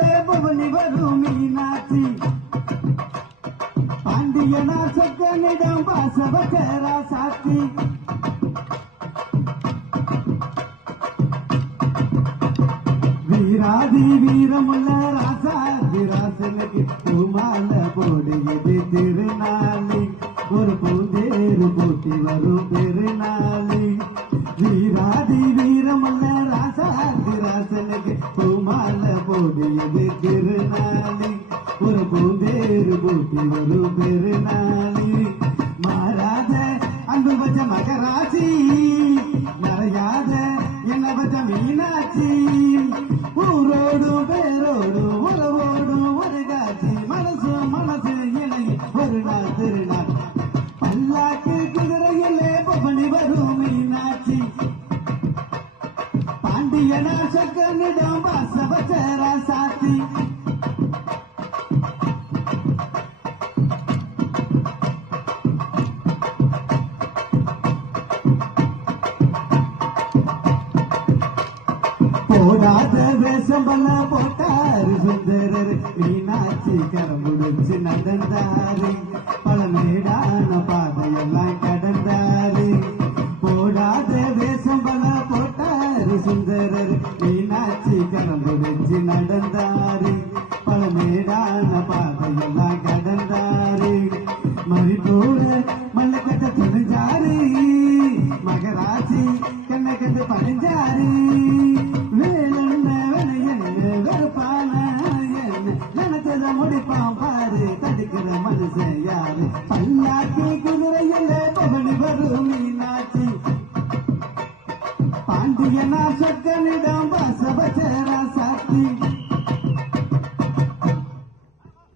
குதிரையிலே பவனி வரும் மீனாட்சி பாண்டியனா சொக்கனிடம் பாசவச்சரா சாத்தி வீராதி வீரமுள்ள ராசாதி ராசனுக்கு பூமால போடுகிறது திருநாளி ஒரு பூந்தேறு போட்டி வரும் பெருநாளி வீராதி வீரமுள்ள ராசாதி ராசனுக்கு பூமால போடுகிறது திருநாளி ஒரு பூந்தேறு போட்டி வரும் பெருநாளி மாறாத அன்பு பச்ச மகராசி நிறையாத என்ன பச்ச மீனாட்சி ஊரோடும் பேரோடும் உறவோடும் ஒரு காட்சி மனசு மனசு இணை ஒரு நாள் திருநாள் பல்லாக்கு குதிரையிலே பவனி வரும் மீனாட்சி பாண்டியனா சொக்கனிடம் பாசவச்சரா சாத்தி போடாத வேஷம் பல போட்டாரு சுந்தரர் மீனாட்சி கரம்புடிச்சு நடந்தாரு பல மேடான பாதையெல்லாம் கடந்தாரு போடாத வேஷம் பல போட்டாரு சுந்தரர் மீனாட்சி கரம்புடிச்சு நடந்தாரு பல மேடான பாதையெல்லாம் கடந்தாரு மறிப்போட மல்லக்கட்ட துணிஞ்சாரு மகராட்சி கண்ணை கண்டு பணிஞ்சாரு